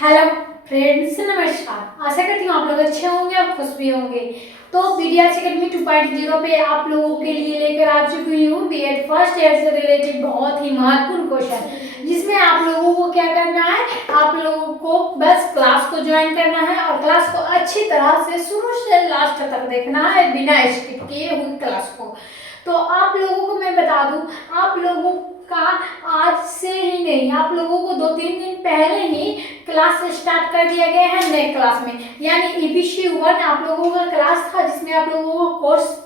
Hello friends, नमस्कार। आशा करती हूँ आप लोग अच्छे होंगे और खुश भी होंगे। तो बीडीएस अकेडमी 2.0 पे आप लोगों के लिए लेकर आ चुकी हूँ बीएड फर्स्ट ईयर से रिलेटेड बहुत ही महत्वपूर्ण क्वेश्चन, जिसमें आप लोगों को क्या करना है, आप लोगों को बस क्लास को ज्वाइन करना है और क्लास को अच्छी तरह से शुरू से लास्ट तक देखना है बिना स्किप किए हुई क्लास को। तो आप लोगों को मैं बता दूं, आप लोगों का आज से ही नहीं, आप लोगों को 2-3 दिन पहले ही क्लास स्टार्ट कर दिया गया है नए क्लास में, यानी ईपीसी 1 आप लोगों का क्लास था जिसमें आप लोगों को कोर्स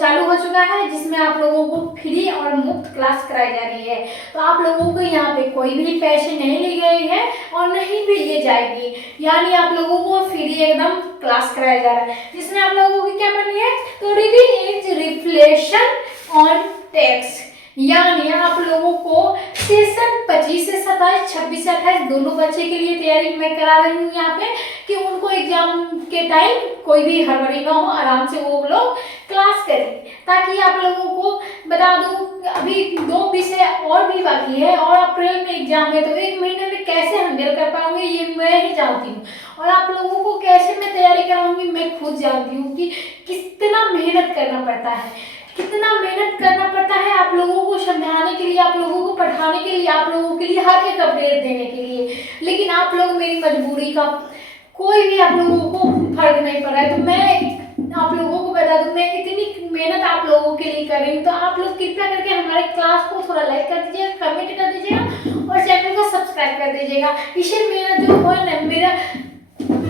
चालू हो चुका है, जिसमें आप लोगों को फ्री और मुफ्त क्लास कराई जा रही है। तो आप लोगों को यहाँ पे कोई भी पैसे नहीं ली गई है और नहीं भी लिए जाएगी, यानी आप लोगों को फ्री एकदम क्लास कराया जा रहा है, जिसमें आप लोगों की क्या करनी है, तो reading is reflection on text, यानी आप लोगों को सेशन 25 से 27, 26 से 28 दोनों बच्चे के लिए तैयारी मैं करा रही हूँ यहाँ पे, कि उनको एग्जाम के टाइम कोई भी हड़बड़ी ना हो, आराम से वो लोग क्लास करें। ताकि आप लोगों को बता दूं, अभी 2 विषय और भी बाकी है और अप्रैल में एग्जाम है, तो 1 महीने में कैसे हैंडल कर पाऊंगी ये मैं ही जानती हूँ, और आप लोगों को कैसे मैं तैयारी कराऊंगी मैं खुद जानती हूँ कि कितना मेहनत करना पड़ता है, कितना मेहनत करना पड़ता है आप लोगों को समझाने के लिए, आप लोगों को पढ़ाने के लिए, आप लोगों के लिए हर एक अपडेट देने के लिए। लेकिन आप लोग मेरी मजबूरी का कोई भी आप लोगों को फर्क नहीं पड़ रहा है, तो मैं आप लोगों को बता दूं, मैं इतनी मेहनत आप लोगों के लिए कर रही हूँ। तो आप लोग कृपया करके हमारे क्लास को थोड़ा लाइक कर दीजिएगा, कमेंट कर दीजिएगा और चैनल को सब्सक्राइब कर दीजिएगा। इससे मेरा जो है ना,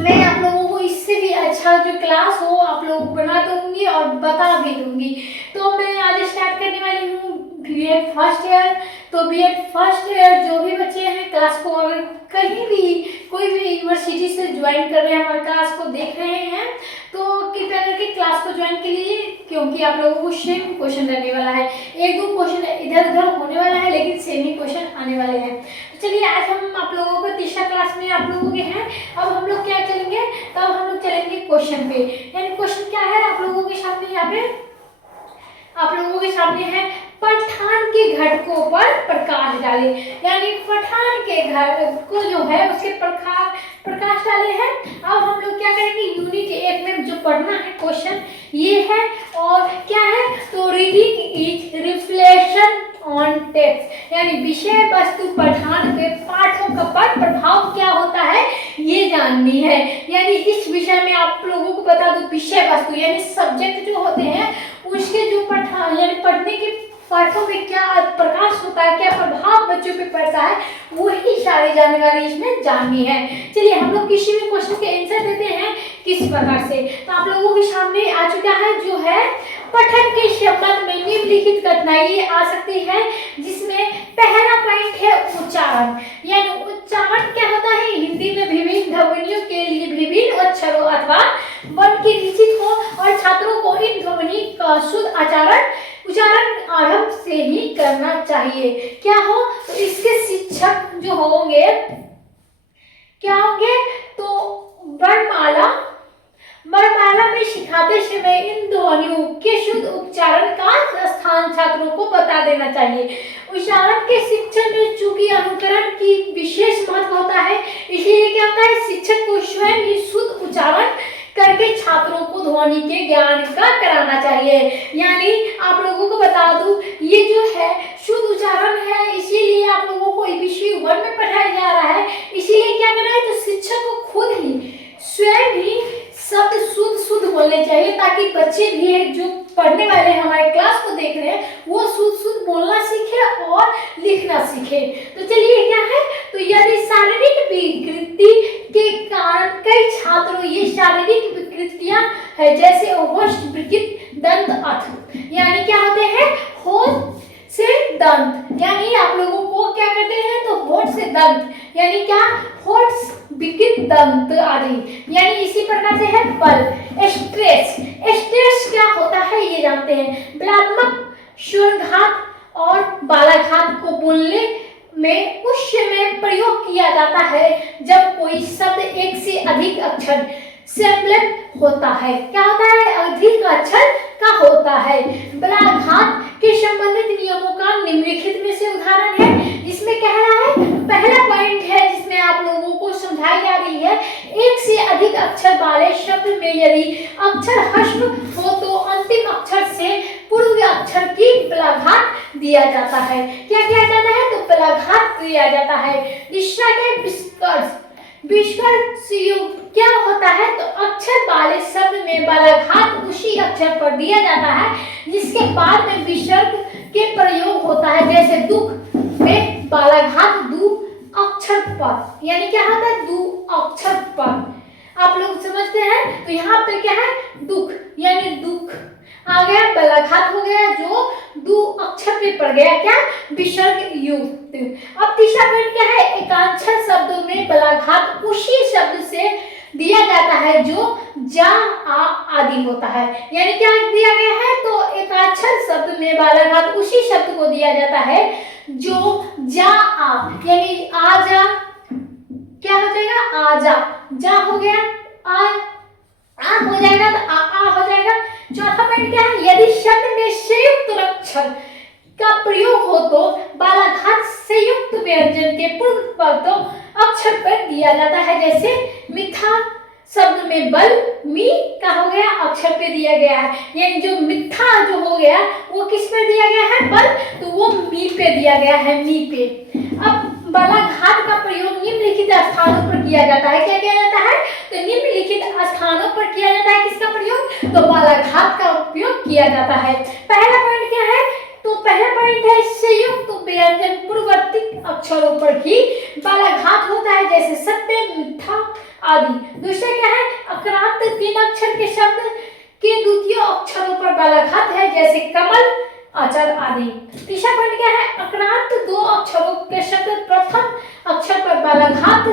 मैं आप लोगों को इससे भी अच्छा जो क्लास हो आप लोगों को बना दूंगी और बता भी दूंगी। तो मैं आज स्टार्ट करने वाली हूँ बीएड फर्स्ट ईयर। तो बीएड फर्स्ट ईयर जो भी बच्चे हैं क्लास को अगर कहीं भी कोई भी यूनिवर्सिटी से ज्वाइन कर रहे हैं, हमारे क्लास को देख रहे हैं, तो कृपया करके क्लास को ज्वाइन कीजिए, क्योंकि आप लोगों को सेम क्वेश्चन रहने वाला है। 1-2 क्वेश्चन इधर उधर होने वाला है, लेकिन सेम ही क्वेश्चन आने वाले हैं। तो चलिए, आज हम आप लोगों को तीसरा क्लास में आप लोगों के हैं। अब हम लोग क्या करेंगे, तब हम लोग चलेंगे क्वेश्चन पे। यानी क्वेश्चन क्या है आप लोगों के सामने, यहाँ पे आप लोगों के सामने है, पठान के घटकों पर प्रकाश डाले, यानी पठान के घर को जो है उसके प्रकाश डाले हैं। अब हम लोग क्या करेंगे, यूनिट 1 में जो पढ़ना है क्वेश्चन ये है, और क्या है, तो reading is reflection on text, यानी विषय वस्तु पठान के पाठों का पर प्रभाव क्या होता है ये जाननी है। यानी इस विषय में आप लोगों को बता दूं, विषय वस्तु यानी सब्जेक्ट जो होते हैं उसके जो पठान यानी पढ़ने के पाठों में क्या प्रकाश होता है, क्या प्रभाव बच्चों पे पड़ता है, वही सारी जानकारी इसमें जाननी है। चलिए, हम लोग किसी भी क्वेश्चन के आंसर देते हैं किस प्रकार से। तो आप लोगों के सामने आ चुका है जो है, पठन के संबंध में निम्नलिखित कठिनाई आ सकती है, जिसमें पहला पॉइंट है उच्चारण। यानी उच्चारण क्या होता है, हिंदी में विभिन्न ध्वनियों के लिए विभिन्न अक्षरों अथवा वर्ण की निश्चित हो, और छात्रों को इन ध्वनि का शुद्ध उच्चारण आरंभ से ही करना चाहिए। क्या हो, तो इसके शिक्षक जो होंगे क्या होंगे, तो वर्णमाला में सिखाते समय इन ध्वनियों के शुद्ध उच्चारण का स्थान छात्रों को बता देना चाहिए। उच्चारण के शिक्षण में चूंकि अनुकरण की विशेष महत्व होता है, इसलिए क्या होता है, शिक्षक को स्वयं ही शुद्ध उच्चारण करके छात्रों को ध्वनि के ज्ञान का कराना चाहिए। यानी आप लोगों को बता दूं, ये जो है शुद्ध उच्चारण है, इसीलिए आप लोगों को ईपीसी 1 में पढ़ाया जा रहा है। इसीलिए क्या करना है, तो शिक्षक को खुद ही स्वयं ही शब्द शुद्ध बोलने चाहिए, ताकि बच्चे भी जो पढ़ने वाले हमारे क्लास को देख रहे हैं वो शुद्ध बोलना सीखे और लिखना सीखे। तो चलिए, क्या है, तो यदि शारीरिक विकृति के कारण कई छात्रों ये शारीरिक विकृतियां है, जैसे होस्ट विकृत दंत अथ, यानी क्या होते हैं, होठ से दंत, यानी आप लोगों को क्या कहते हैं, तो होठ से दंत, यानी क्या, होठ विकृत दंत आदि, यानी इसी प्रकार से है बल। स्ट्रेस क्या होता है ये जानते हैं, बलात्मक स्वरघात और बालाघात को बोलने में उस समय प्रयोग किया जाता है जब कोई शब्द एक से अधिक अक्षर सम्मिलित होता है। क्या होता है, अधिक अक्षर का होता है। बलाघात के संबंधित नियमों का निम्नलिखित में से उदाहरण है, जिसमें कह रहा है, पहला पॉइंट है जिसमें आप लोगों को समझाई जा रही है, एक से अधिक अक्षर वाले शब्द में यदि अक्षर ह्रस्व हो तो अंतिम अक्षर से पूर्व अक्षर की बलाघात दिया जाता है। क्या किया जाता है? तो बलाघात दिया जाता है। दूसरा है विस्कर्ष। विस्कर्ष क्या होता है? तो अक्षर वाले शब्द में बलाघात उसी अक्षर पर दिया जाता है जिसके बाद में विसर्ग के प्रयोग होता है। जैसे दुख में बलाघात दू अक्षर पर, यानी क्या होता है? दू अक्षर पर। आप लोग समझते हैं? तो यहाँ पे क्या है? दुख यानी दुख आ गया, बलाघात हो गया जो दो अक्षर पे पड़ गया, क्या? विसर्ग युक्त। अब तीसरा पॉइंट क्या है? एकाक्षर शब्दों में बलाघात उसी शब्द से दिया जाता है जो जा आ आदि होता है। यानी क्या दिया गया है? तो एकाक्षर शब्द में बलाघात उसी शब्द को दिया जाता है जो जा आ, यानी आ जा, क्या हो जाएगा? आजा, जा हो गया, आ हो जाएगा, तो आ हो जाएगा। चौथा पॉइंट क्या है? यदि शब्द में संयुक्त अक्षर का प्रयोग हो तो बलाघात संयुक्त व्यंजन के पूर्व अक्षर पर दिया जाता है। जैसे मिथ्या शब्द में बल मी का हो गया अक्षर पे दिया गया है, यानी जो मिथ्या जो हो गया वो किस पे दिया गया है? बल, तो वो मी पे दिया गया है, मी पे। अब बलाघात का प्रयोग निम्नलिखित स्थानों पर किया जाता है। क्या किया जाता है? तो निम्नलिखित स्थानों पर किया जाता है। किसका प्रयोग? तो बलाघात का उपयोग किया जाता है। पहला पॉइंट क्या है? तो पहला पॉइंट है संयुक्त व्यंजन पूर्ववर्ती अक्षरों पर ही बलाघात होता है, जैसे सत्य, मिथ्या आदि। दूसरा क्या है? अक्रांत तीन अक्षर के शब्द के द्वितीय अक्षरों पर बलाघात है, जैसे कमल, अचर आदि। तीसरा पॉइंट क्या है? अक्रांत दो अक्षरों के शब्द प्रथम अक्षर पर बलाघात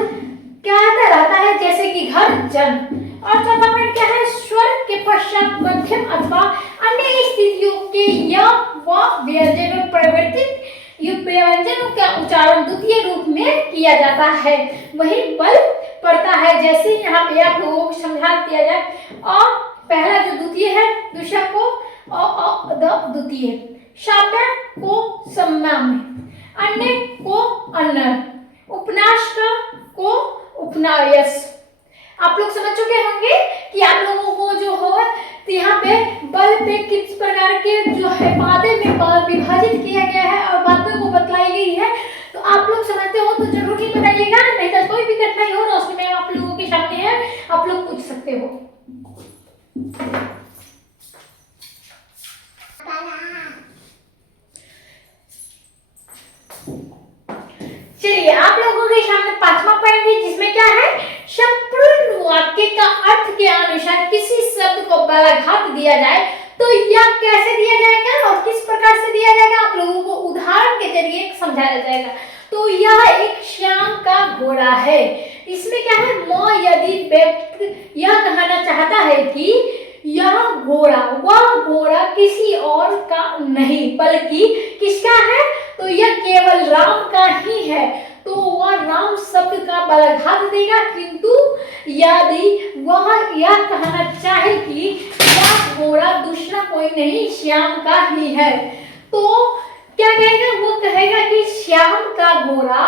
क्या रहता है, जैसे कि घर, जन। और चौथा पॉइंट क्या है? स्वर के पश्चात मध्यम अथवा अन्य स्थितियों के या व व्यंजन में परिवर्तित व्यंजनों का उच्चारण द्वितीय रूप में किया जाता है, वही बल पड़ता है। जैसे यहाँ पे आप लोगों को समझा दिया जाए, और पहला जो द्वितीय है, दूसरा को द्वितीय, साम्य को सम्याम्य, अन्य को अन्न, उपन्यास को उपन्यास। आप लोग समझ चुके होंगे कि आप लोगों को जो हो यहाँ पे बल पे किस प्रकार के जो है पादे में विभाजित किया गया है और बातों को बतलाई गई है। तो आप लोग समझते हो तो जरूर ही बताइएगा, नहीं तो कोई भी कठिनाई हो रोशनी में आप लोगों के सामने है, आप लोग पूछ सकते हो। चलिए आप लोगों के सामने पांचवा पॉइंट है, जिसमें क्या है? संपूर्ण वाक्य का अर्थ के अनुसार किसी शब्द को बलाघात दिया जाए तो यह कैसे दिया जाएगा और किस प्रकार से दिया जाएगा, आप लोगों को उदाहरण के जरिए समझाया जाएगा। तो यह एक श्याम का घोड़ा है। इसमें क्या है? म यदि व्यक्ति यह कहना चाहता है कि यह घोड़ा, वह घोड़ा किसी और का नहीं बल्कि किसका है? तो यह केवल राम का ही है, तो वह राम शब्द का बलाघात देगा। किंतु यदि वह यह कहना चाहे कि यह घोड़ा दूसरा कोई नहीं श्याम का ही है, तो क्या कहेगा? वो कहेगा कि श्याम का घोड़ा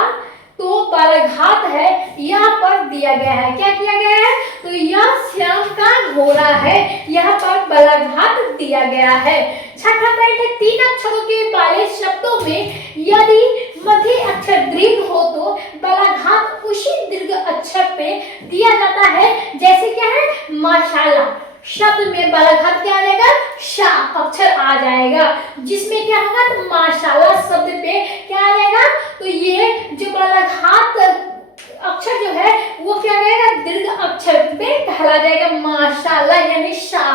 तो बलाघात है, यहाँ पर दिया गया है। क्या किया गया है? तो यह श्याम का घोड़ा है, यहाँ पर बलाघात दिया गया है। छठा पॉइंट है, तीन अक्षरों के वाले शब्दों में यदि मध्य अक्षर दीर्घ हो तो बलाघात उसी दीर्घ अक्षर पे दिया जाता है। जैसे क्या है? माशाला शब्द में बलाघात क्या आ जाएगा? शा अक्षर आ जाएगा, जिसमें क्या होगा? तो माशाला शब्द पे क्या आ जाएगा? तो ये जो बलाघात अक्षर जो है वो क्या रहेगा? दीर्घ अक्षर पे कहला जाएगा, माशाला यानी शा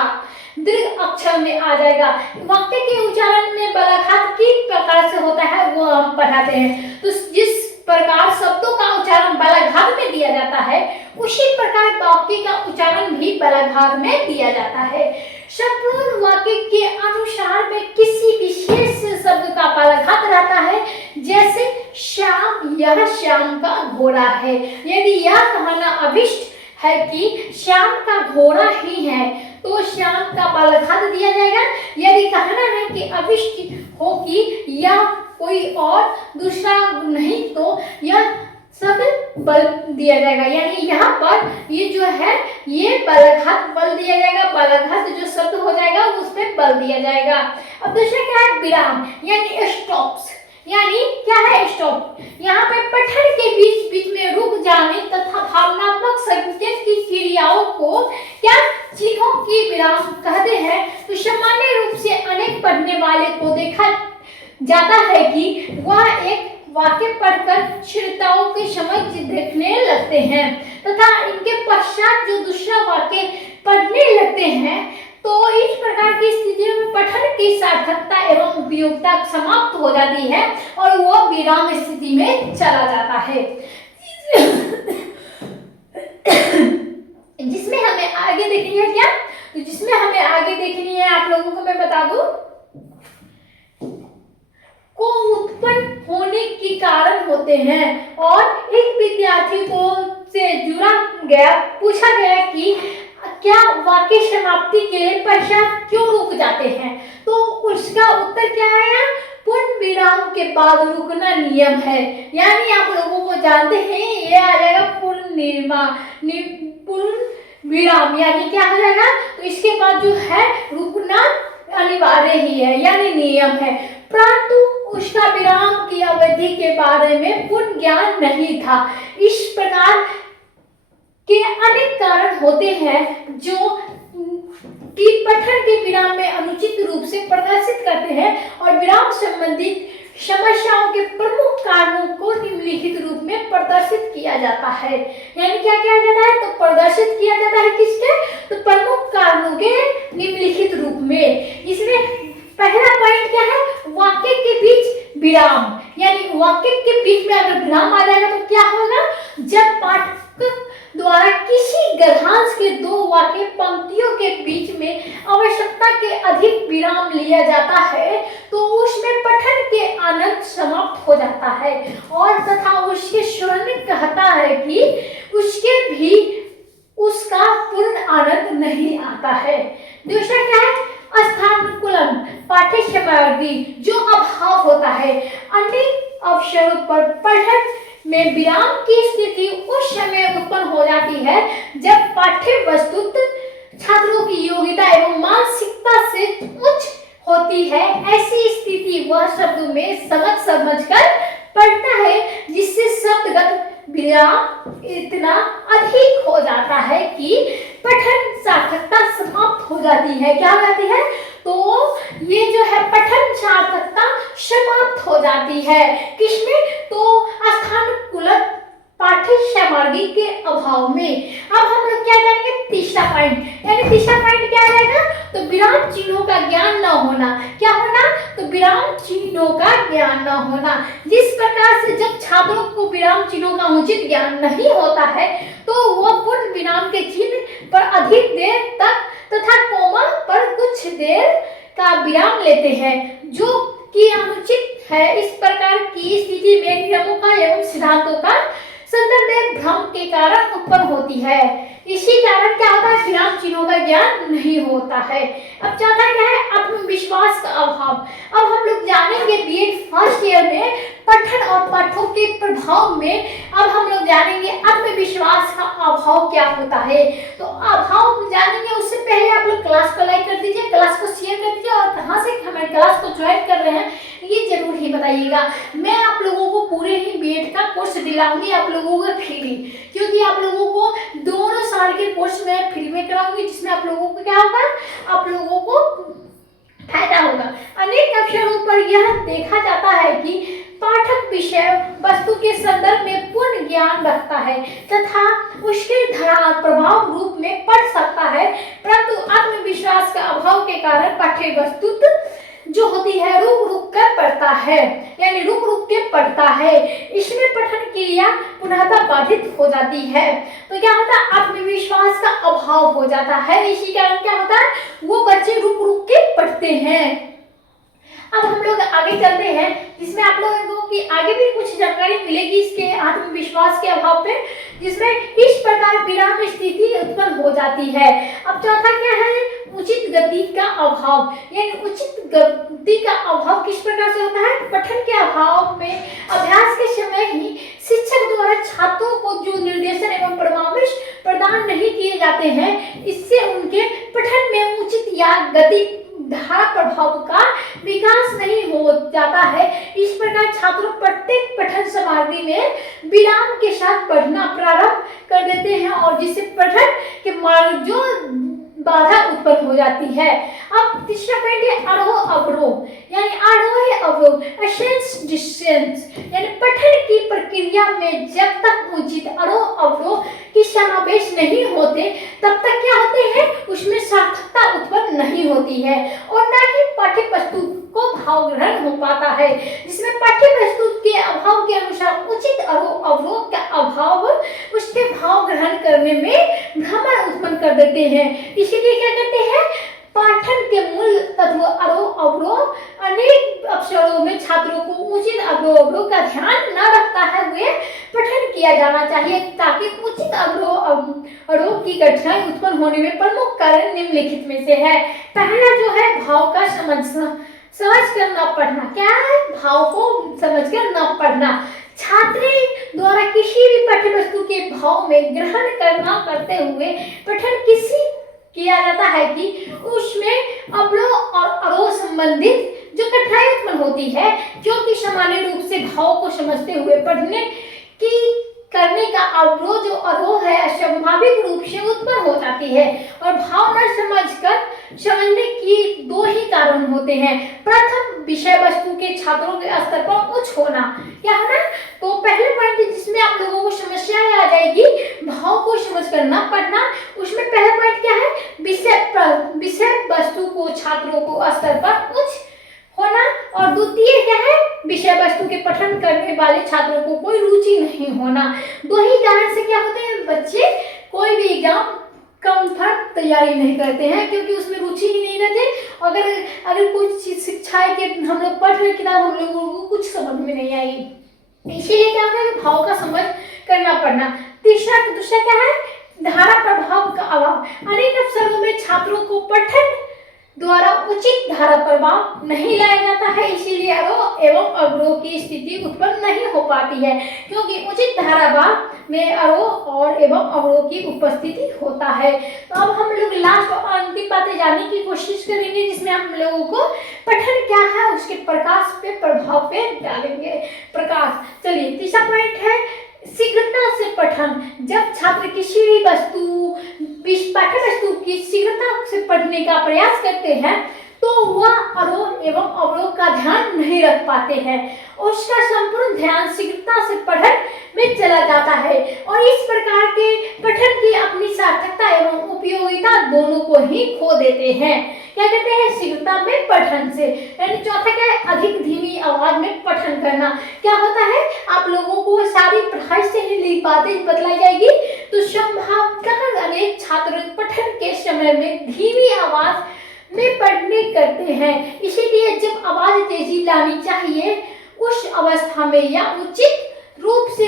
दीर्घ अक्षर में आ जाएगा। वाक्य के उच्चारण में बलाघात किस प्रकार से होता है वो हम पढ़ाते हैं। तो जिस प्रकार शब्दों का उच्चारण बलाघात में दिया जाता है, उसी प्रकार वाक्य का उच्चारण भी बलाघात में दिया जाता है। संपूर्ण वाक्य के अनुसार में किसी विशेष शब्द का बलाघात रहता है, जैसे श्याम, यह श्याम का घोड़ा है। यदि यह कहना अभिष्ट है कि श्याम का घोड़ा ही है तो श्याम का बलखत दिया जाएगा। यदि कहना है कि अविष्ट हो कि या कोई और दूसरा नहीं तो यह सब बल दिया जाएगा। यानी यहाँ पर ये जो है ये बलघत बल दिया जाएगा, बलघत जो शब्द हो जाएगा उस पर बल दिया जाएगा। अब दूसरा क्या है विराम यानी स्टॉप्स। यानी क्या है स्टॉप, यहाँ पे पठन के बीच बीच में रुक जाने तथा भावनात्मक संकेत की क्रियाओं को क्या चिन्हों की विराम कहते हैं। तो सामान्य रूप से अनेक पढ़ने वाले को देखा जाता है कि वह एक वाक्य पढ़कर श्रोताओं के समक्ष देखने लगते हैं तथा इनके पश्चात जो दूसरा वाक्य पढ़ने लगते हैं। तो इस प्रकार की स्थितियों में पठन की सार्थकता एवं उपयोगिता समाप्त हो जाती है और वह विराम स्थिति में चला जाता है। जिसमें हमें आगे देखनी है क्या, जिसमें हमें आगे देखनी है आप लोगों को मैं बता दूं को उत्पन्न होने के कारण होते हैं। और एक विद्यार्थी को से जुड़ा गया पूछा गया कि क्या वाक्य समाप्ति के पश्चात क्यों रुक जाते हैं। तो उसका उत्तर क्या आया, पूर्ण विराम के बाद रुकना नियम है। यानी आप लोगों को जानते हैं ये आ जाएगा पूर्ण विराम यानी क्या हो जाएगा, तो इसके बाद जो है रुकना अनिवार्य ही है यानी नियम है। परंतु उसका विराम की अवधि के बारे में पूर्ण ज्ञान नहीं था। इस प्रकार के अनेक कारण होते हैं जो कि पठन के विराम में अनुचित रूप से प्रदर्शित करते हैं और विराम संबंधित समस्याओं के प्रमुख कारणों को निम्नलिखित रूप में प्रदर्शित किया जाता है। यानी क्या किया जाता है, तो प्रदर्शित किया जाता है किसके, तो प्रमुख कारणों के निम्नलिखित रूप में। इसमें पहला पॉइंट क्या है, वाक्य के बीच विराम। यानी वाक्य के बीच में अगर विराम आ जाएगा तो क्या होगा, जब पाठक द्वारा किसी गद्यांश के दो वाक्य पंक्तियों के बीच में आवश्यकता के अधिक विराम लिया जाता है तो उसमें पठन के आनंद समाप्त हो जाता है और तथा उसके स्वर्ण कहता है कि उसके भी उसका पूर्ण आनंद नहीं आता है। दूसरा क्या है, स्थानानुकूलन पाठ्य सामग्री जो अभाव होता है। अनेक अवसरों पर पठन में विराम की स्थिति उस समय उत्पन्न हो जाती है जब पाठ्य वस्तु छात्रों की योग्यता एवं मानसिकता से उच्च होती है। ऐसी स्थिति वह शब्द में समझकर पढ़ता है जिससे शब्दगत विराम इतना अधिक हो जाता है कि पठन सार्थकता समाप्त हो जाती है। क्या हो जाती है, तो ये जो है पठन सार्थकता समाप्त हो जाती है किसमें, तो स्थानानुकूलन पाठ्य सामग्री के अभाव में। अब हम लोग क्या जानेंगे, तीसरा पॉइंट। यानी तीसरा पॉइंट क्या रहेगा, तो विराम चिन्हों का ज्ञान न होना। क्या होना, तो विराम चिन्हों का ज्ञान न होना। जिस प्रकार से जब छात्रों को विराम चिन्हों का उचित ज्ञान नहीं होता है तो वह पूर्ण विराम के चिन्ह पर अधिक देर तक तथा कोमा पर कुछ देर का विराम लेते हैं जो कि अनुचित है। इस प्रकार की स्थिति में नियमों का एवं सिद्धांतों का संदर्भ में भ्रम के कारण उत्पन्न होती है। इसी कारण क्या होता है, विराम चिन्हों का ज्ञान नहीं होता है। अब चौथा क्या है, आत्मविश्वास का अभाव। अब हम लोग जानेंगे बीएड फर्स्ट ईयर में पठन और पाठों के प्रभाव में अब हम लोग जानेंगे आत्मविश्वास का अभाव क्या होता है। तो अभाव जानेंगे उससे पहले आप लोग क्लास को लाइक कर दीजिए, क्लास को शेयर कर दीजिए और कहाँ से हमारे क्लास को ज्वाइन कर रहे हैं ये जरूर ही बताइएगा। मैं आप लोगों को पूरे ही बीएड का कोर्स दिलाऊंगी आप लोगों को फ्री, क्योंकि आप लोगों को दोनों साल के कोर्स में फ्री में कराऊंगी जिसमें आप लोगों को क्या होगा, आप लोगों को फायदा होगा। अनेक अवसरों पर यह देखा जाता है कि पाठक विषय वस्तु के संदर्भ में पूर्ण ज्ञान रखता है तथा उसके धारा प्रभाव रूप में पढ़ सकता है, परंतु आत्मविश्वास का अभाव के कारण पाठ्य वस्तु जो होती है रुक रुक कर पढ़ता है, यानी रुक रुक के पढ़ता है। इसमें पठन क्रिया पुनः बाधित हो जाती है। तो क्या होता है, आत्मविश्वास का अभाव हो जाता है। इसी कारण क्या होता है, वो बच्चे रुक रुक के पढ़ते हैं। अब हम लोग आगे चलते हैं, जिसमें आप लोगों को की आगे भी कुछ जानकारी मिलेगी इसके आत्मविश्वास के अभाव पे, जिसमें इस प्रकार विराम स्थिति उत्पन्न हो जाती है। अब चौथा क्या है, उचित गति का अभाव, यानी उचित गति का अभाव किस प्रकार से होता है, पठन के अभाव में अभ्यास के समय ही शिक्षक द्वारा छात्रों को जो निर्देशन एवं परामर्श प्रदान नहीं किए जाते हैं, इससे उनके पठन में उचित या गति धारा प्रभाव का विकास नहीं हो जाता है। इस प्रकार छात्र प्रत्येक पठन सामग्री में विराम के साथ पढ़ना प्रारंभ कर देते हैं और जिससे पठन के मार्ग जो बाधा उत्पन्न हो जाती है। अब तीसरा पॉइंट है आरोह अवरोह, यानी आरोह अवरोह असेंस डिसेंस, यानी पठन की प्रक्रिया में जब तक उचित आरोह अवरोह की समावेश नहीं होते तब तक क्या होते हैं, उसमें सार्थकता उत्पन्न नहीं होती है और न ही पाठ्य वस्तु को भाव ग्रहण हो पाता है, जिसमें पाठ्य वस्तु के अभाव के अनुसार उचित आरोह अवरोह का अभाव उसके भाव ग्रहण करने में भ्रमण उत्पन्न कर देते हैं। इसीलिए क्या करते हैं, पाठन के मूल तत्व आरोह अवरोह अनेक अवसरों में छात्रों को उचित आरोह अवरोह का ध्यान न रखता है, वे पठन किया जाना चाहिए ताकि उचित आरोह की कठिनाई उत्पन्न होने में प्रमुख कारण निम्नलिखित में से है। पहला जो है भाव का समझ कर न पढ़ना। क्या है, भाव को समझकर न पढ़ना। छात्र द्वारा किसी भी पाठ्य वस्तु के भाव में ग्रहण करना करते हुए पठन किया जाता है कि उसमें अवरोह और आरोह संबंधित जो कठिनाई उत्पन्न होती है, क्योंकि सामान्य रूप से भाव को समझते हुए पढ़ने की करने का अवरोह जो आरोह है स्वाभाविक रूप से उत्पन्न हो जाती है और भाव न समझने की दो ही कारण होते हैं। प्रथम, विषय वस्तु के छात्रों के स्तर पर उच्च होना। क्या होना, तो पहले पॉइंट जिसमें आप लोगों को समस्याएं आ जाएगी भाव को समझ कर न पढ़ना, उसमें पहला पॉइंट क्या है, विषय वस्तु को छात्रों को स्तर पर उच्च होना और द्वितीय क्या है, विषय वस्तु के पठन करने वाले छात्रों को कोई रुचि नहीं होना। दो ही कारण से क्या होते हैं, बच्चे कोई भी एग्जाम कंफर्ट तैयारी नहीं करते हैं क्योंकि उसमें रुचि ही नहीं रहती। अगर कुछ शिक्षाएं के हम लोग पढ़ रहे किताब, हम लोगों को कुछ समझ में नहीं आएगी। इसीलिए क्या होता है, भाव का समझ करना पड़ना। दूसरा क्या है, धारा प्रभाव का अभाव। अनेक अवसरों में छात्रों को पठन द्वारा उचित धारा प्रभाव नहीं लाया जाता है, इसीलिए आरोह एवं अवरोह की स्थिति उत्पन्न नहीं हो पाती है, क्योंकि उचित धारा भाव में आरोह और एवं अवरोह की उपस्थिति होता है। तो अब हम लोग लास्ट और अंतिम बातें जानने की कोशिश करेंगे, जिसमें हम लोगों को पठन क्या है उसके प्रकाश पे प्रभाव पे डालेंगे प्रकाश। चलिए, तीसरा पॉइंट है शीघ्रता से पठन। जब छात्र किसी भी पाठ्य वस्तु की शीघ्रता से पढ़ने का प्रयास करते हैं तो वह आरोह एवं अवरोह का ध्यान नहीं रख पाते हैं, उसका संपूर्ण ध्यान शीघ्रता से पठन में चला जाता है और इस प्रकार के पठन की अपनी सार्थकता एवं उपयोगिता दोनों को ही खो देते हैं। क्या कहते हैं, शीघ्रता में पठन से। यानी चौथा क्या है, अधिक धीमी आवाज में पठन करना। क्या होता है, आप लोगों को सारी पढ़ाई से ही बातें बतलाई जाएगी तो संभवतः अनेक छात्र पठन के समय में धीमी आवाज में पढ़ने करते हैं, इसीलिए जब आवाज तेजी लानी चाहिए उस अवस्था में या उचित रूप से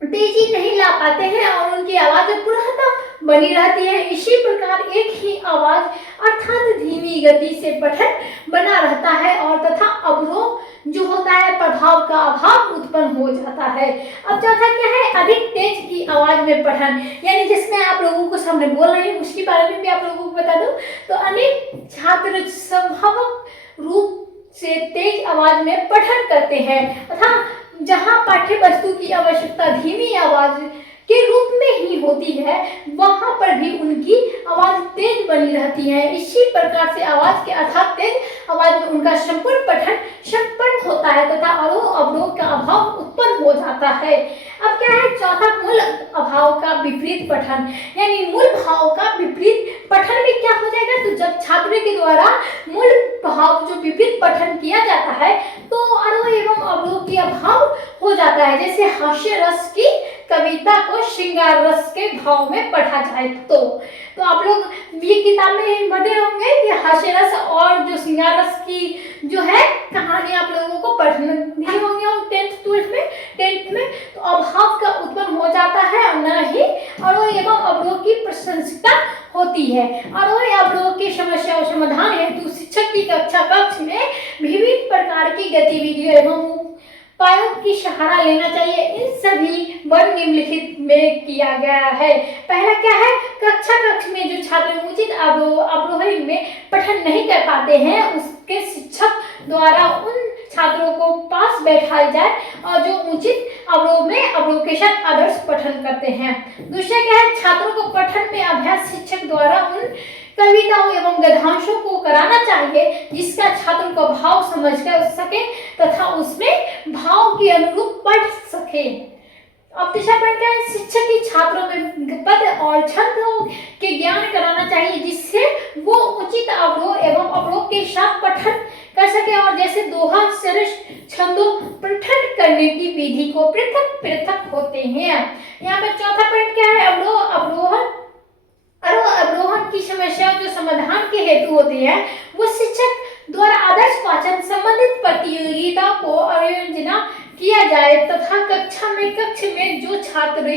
तेजी नहीं ला पाते हैं और उनकी आवाज पुनः बनी रहती है। इसी प्रकार एक ही आवाज अर्थात धीमी गति से पठन बना रहता है और तथा अवरोह जो होता है प्रभाव का अभाव उत्पन्न हो जाता है। अब चौथा क्या है, अधिक तेज की आवाज में पठन, यानी जिसमें आप लोगों को सामने बोल रही हूँ उसके बारे में भी आप लोगों को बता दूं तो अनेक छात्र स्वाभाविक रूप से तेज आवाज में पठन करते हैं तथा जहाँ पाठ्य वस्तु की आवश्यकता धीमी आवाज के रूप में ही होती है वहां पर भी उनकी आवाज तेज बनी रहती है। इसी प्रकार से आवाज के अर्थात तेज आवाज में उनका संपूर्ण पठन संपन्न होता है तथा आरोह अवरोह का अभाव उत्पन्न हो जाता है। अब क्या है, चौथा मूल अभाव का विपरीत पठन, यानी मूल भाव का विपरीत पठन भी क्या हो जाएगा, तो जब छात्र के द्वारा मूल भाव जो विपरीत पठन किया जाता है तो आरोह एवं अवरोह की अभाव हो जाता है। जैसे हास्य रस की कविता को श्रृंगार रस के भाव में पढ़ा जाए तो आप लोग ये किताब में पढ़े होंगे कि हास्य रस और जो श्रृंगार रस की जो है कहानी आप लोगों को पढ़ने नहीं होंगे और 10th में तो अभाव का उत्पन्न हो जाता है और न ही आरोह एवं अवरोह की प्रशंसता होती है। आरोह अवरोह की समस्या और समाधान हेतु शिक्षक की कक्षा कक्ष में विभिन्न प्रकार की गतिविधियों एवं उपायों की सहारा लेना चाहिए। इन सभी वर्ग निम्नलिखित में किया गया है। पहला क्या है, कक्षा कक्ष में जो छात्र उचित अवरोह में पठन नहीं कर पाते हैं उसके शिक्षक द्वारा उन छात्रों को पास बैठाया जाए और जो उचित अवरोह के साथ आदर्श पठन करते हैं। दूसरा क्या है, छात्रों को पठन में अभ्यास शिक्षक द्वारा उन कविताओं एवं गद्यांशों को कराना चाहिए जिसका छात्र को भाव समझ कर सके तथा उसमें भाव के अनुरूप पढ़ सके। अब तीसरा पॉइंट क्या है, शिक्षक की छात्रों में पद और छंदों के ज्ञान कराना चाहिए जिससे वो उचित अवरोह एवं अवरोह के साथ पठन कर सके और जैसे दोहा श्रेष्ठ छंदों पठन करने की विधि को पृथक होते हैं। यहाँ पर चौथा पॉइंट क्या है, अवरोहन की समस्या जो समाधान के हेतु होती है वो शिक्षक द्वारा आदर्श वाचन संबंधित प्रतियोगिता को आयोजना किया जाए तथा कक्ष में जो छात्र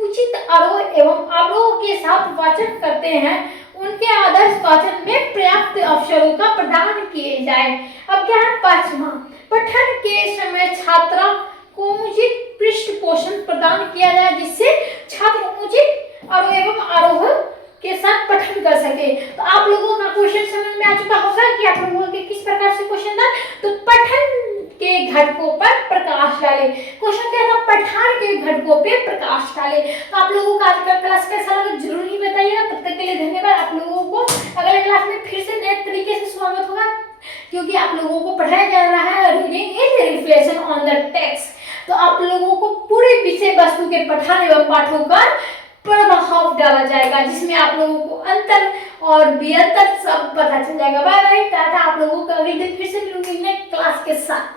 उचित आरोह एवं अवरोह के साथ वाचन करते हैं उनके आदर्श वाचन में पर्याप्त अवसरों का प्रदान किए जाए। अब क्या है, पांचवा, पठन के समय छात्रा को उचित पृष्ठ पोषण प्रदान किया जाए जिससे छात्र उचित आरोह एवं अवरोह के साथ पठन कर सके। तो आप लोगों का क्वेश्चन समझ में आ चुका होगा कि आप लोगों के किस प्रकार से क्वेश्चन था। तो पठन के घटकों पर प्रकाश डाले, क्वेश्चन क्या था, पठान के घटकों पे प्रकाश डाले। तो आप लोगों का आज का क्लास कैसा लगा जरूर ही बताइएगा। तब तक के लिए धन्यवाद। आप लोगों को अगले क्लास में फिर से नए तरीके से स्वागत होगा क्योंकि आप लोगों को पढ़ाया जा रहा है reading and reflection on the text. तो आप लोगों को पूरे विषय वस्तु के पठन एवं पाठों का प्रभाव डाला जाएगा जिसमें आप लोगों को अंतर और विअंतर सब पता चल जाएगा। Bye bye, tata. आप लोगों को अगले दिन फिर से मिलूंगी नेक्स्ट क्लास के साथ।